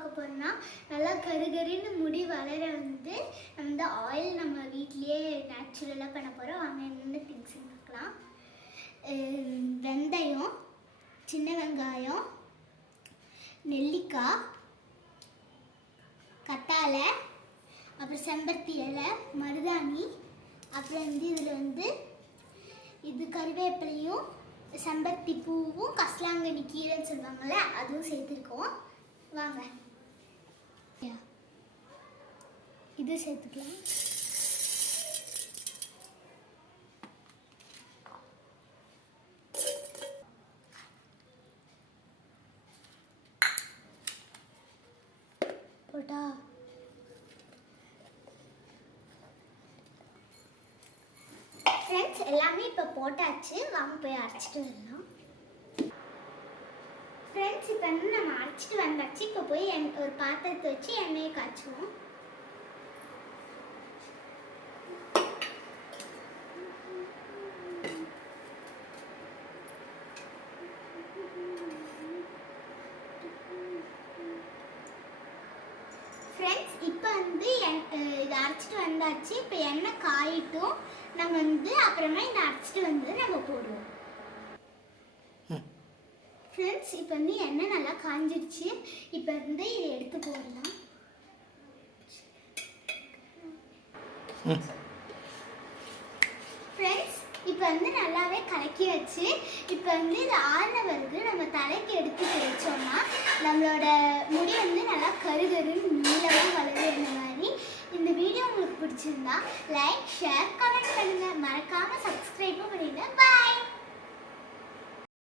பார்க்க போறோம்னா நல்லா கருகருன்னு முடி வளர வந்து நம்ம ஆயில் நம்ம வீட்லயே நேச்சுரலாக பண்ண போகிறோம். வாங்க என்னென்ன திங்ஸ் பார்க்கலாம். வெந்தயம், சின்ன வெங்காயம், நெல்லிக்காய், கத்தாழை, அப்புறம் செம்பருத்தி இலை, மருதாணி, அப்புறம் இதில் இது கருவேப்பிலையும் செம்பருத்தி பூவும் கஸ்லாங்கண்ணி கீரைன்னு சொல்லுவாங்கள்ல அதுவும் சேர்த்துருக்கோம். வாங்க இது சேர்த்துக்கலாம். போட்டா ஃப்ரெண்ட்ஸ் எல்லாமே இப்போ போட்டாச்சு. வாங்க போய் அரைச்சிட்டு வரலாம். ஃப்ரெண்ட்ஸ் இப்போ நம்ம அரைச்சிட்டு வந்தாச்சு. இப்போ போய் ஒரு பாத்திரத்தை வச்சு எண்ணெயை காய்ச்சுவோம். ஃப்ரெண்ட்ஸ் இப்போ இதை அரைச்சிட்டு வந்தாச்சு. இப்போ எண்ணெய் காயிட்டும் நம்ம அப்புறமா இதை அரைச்சிட்டு நம்ம போடுவோம். ஃப்ரெண்ட்ஸ் இப்போ எண்ணெய் நல்லா காஞ்சிடுச்சு. இப்போ இதை எடுத்து போடலாம். ஃப்ரெண்ட்ஸ் இப்போ நல்லாவே கலக்கி வச்சு இப்போ இது ஆறின பிறகு நம்ம தலைக்கு எடுத்து தேய்ச்சோம்னா நம்மளோட முடி நல்லா கருகருன்னு நீளமாக வளருற மாதிரி. இந்த வீடியோ உங்களுக்கு பிடிச்சிருந்தா லைக், ஷேர், கமெண்ட் பண்ணுங்க. மறக்காம சப்ஸ்கிரைபும் பண்ணிடுங்க. பாய்.